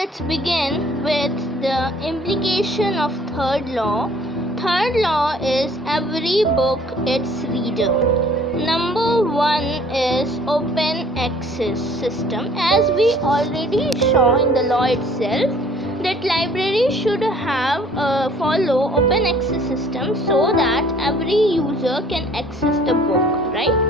let's begin with the implication of third law. Third law is every book its reader. Number 1 is open access system. As we already saw in the law itself, that library should have follow open access system so that every user can access the book, right?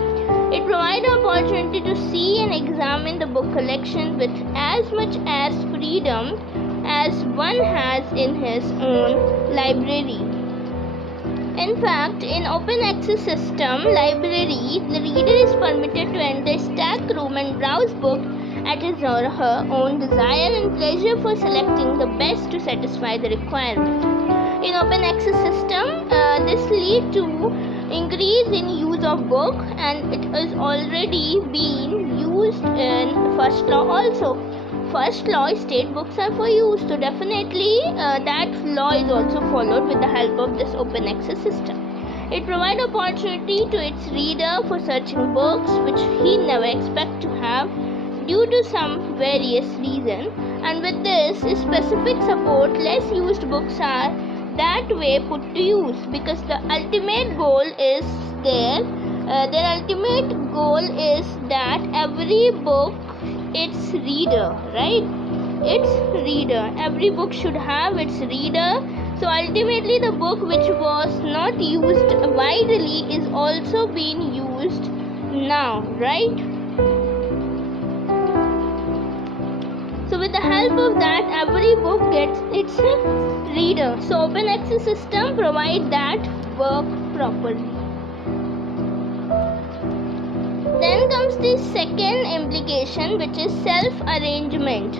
It provides an opportunity to see and examine the book collection with as much as freedom as one has in his own library. In fact, in open access system library, the reader is permitted to enter stack room and browse book at his or her own desire and pleasure for selecting the best to satisfy the requirement. In open access system, this leads to increase in use of book, and it is already being used in first law also. First law, state books are for use, so definitely that law is also followed with the help of this open access system. It provides opportunity to its reader for searching books which he never expect to have due to some various reason, and with this specific support, less used books are that way put to use, because the ultimate goal is their ultimate goal is that every book its reader, right? Its reader. Every book should have its reader. So ultimately the book which was not used widely is also being used now, right? So with the help of that, every book gets its reader. So open access system provide that work properly. Then comes the second implication, which is self-arrangement.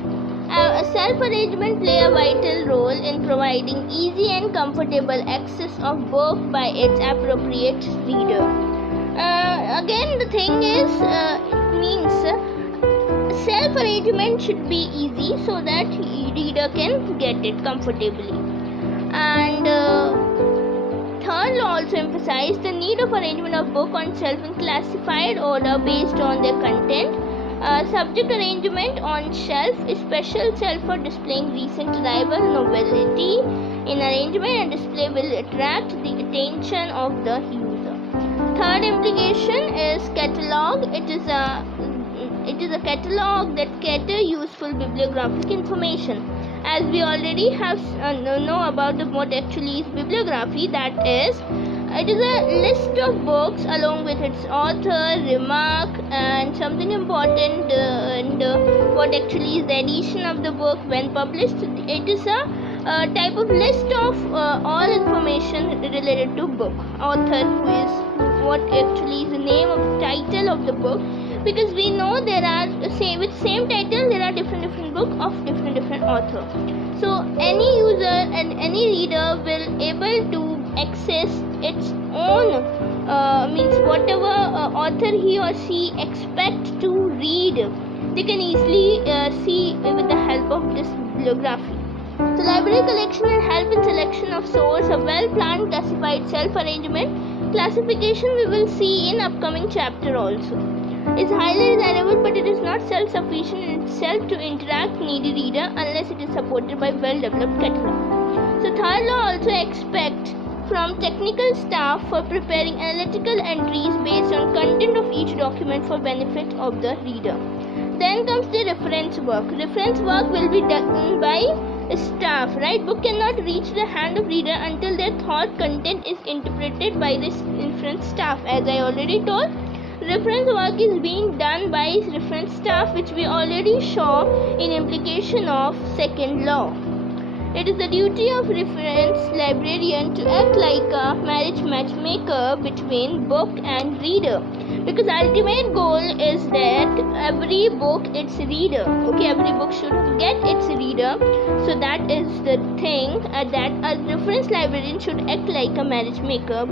Self-arrangement play a vital role in providing easy and comfortable access of book by its appropriate reader. Again, the thing is, means self-arrangement should be easy so that reader can get it comfortably. And third law also emphasized the need of arrangement of book on shelf in classified order based on their content. Subject arrangement on shelf is special shelf for displaying recent arrival. Novelty in arrangement and display will attract the attention of the user. Third implication is catalog. It is a catalog that caters useful bibliographic information. As we already have know about what actually is bibliography, that is, it is a list of books along with its author, remark, and something important, and what actually is the edition of the book when published. It is a type of list of all information related to book, author, who is, what actually is the name of title of the book, because we know there are with same title there are different books of different author. So any user and any reader will able to access its own means whatever author he or she expect to read, they can easily see with the help of this bibliography. So library collection and help in selection of source, a well-planned classified self-arrangement classification we will see in upcoming chapter also, is highly desirable, but it is not self-sufficient in itself to interact needy reader unless it is supported by well-developed catalog. So third law also expect from technical staff for preparing analytical entries based on content of each document for benefit of the reader. Then comes the reference work. Reference work will be done by staff, right? Book cannot reach the hand of reader until their thought content is interpreted by the reference staff. As I already told, reference work is being done by reference staff, which we already saw in implication of second law. It is the duty of reference librarian to act like a marriage matchmaker between book and reader, because ultimate goal is that every book its reader. Okay, every book should get its reader. So that is the thing, that a reference librarian should act like a matchmaker,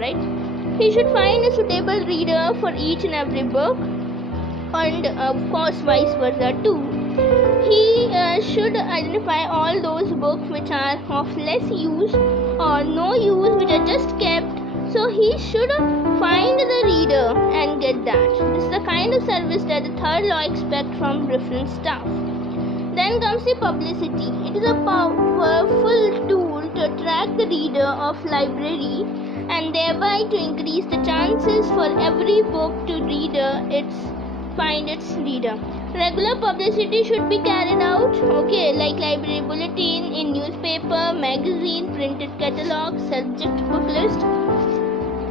right? He should find a suitable reader for each and every book, and of course vice versa too. He should identify all those books which are of less use or no use, which are just kept. So he should find the reader and get that. This is the kind of service that the third law expects from reference staff. Then comes the publicity. It is a powerful tool to attract the reader of library and thereby to increase the chances for every book to find its reader. Regular publicity should be carried out, like library bulletin in newspaper, magazine, printed catalog, subject book list.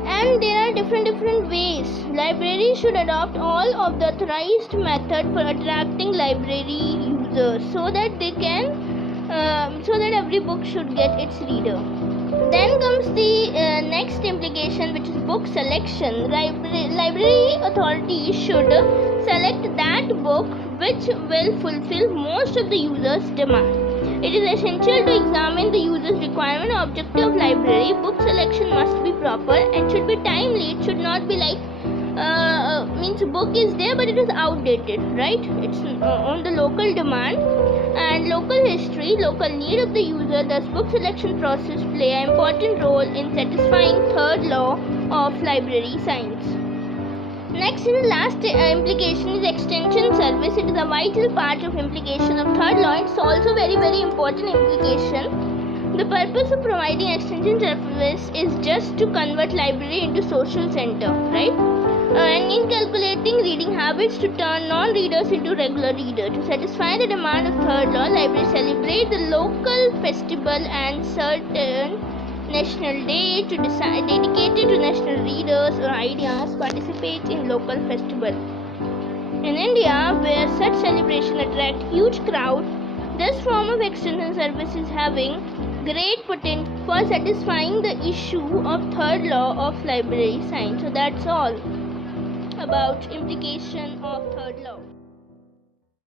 And there are different ways. Libraries should adopt all of the authorized method for attracting library users so that every book should get its reader. Then comes the next implication, which is book selection. Library authorities should select that book which will fulfill most of the users' demand. It is essential to examine the user's requirement and objective of library. Book selection must be proper and should be timely. It should not be like book is there but it is outdated, right? It's on the local demand and local history, local need of the user. Thus, book selection process play an important role in satisfying third law of library science. Next and the last implication is extension service. It is a vital part of implication of third law. It's also very important implication. The purpose of providing extension service is just to convert library into social center, right? And in calculating reading habits to turn non-readers into regular readers. To satisfy the demand of third law, libraries celebrate the local festival and certain national day dedicated to national readers or ideas participate in local festival. In India, where such celebration attract huge crowd, this form of extension service is having great potential for satisfying the issue of third law of library science. So that's all about implication of third law.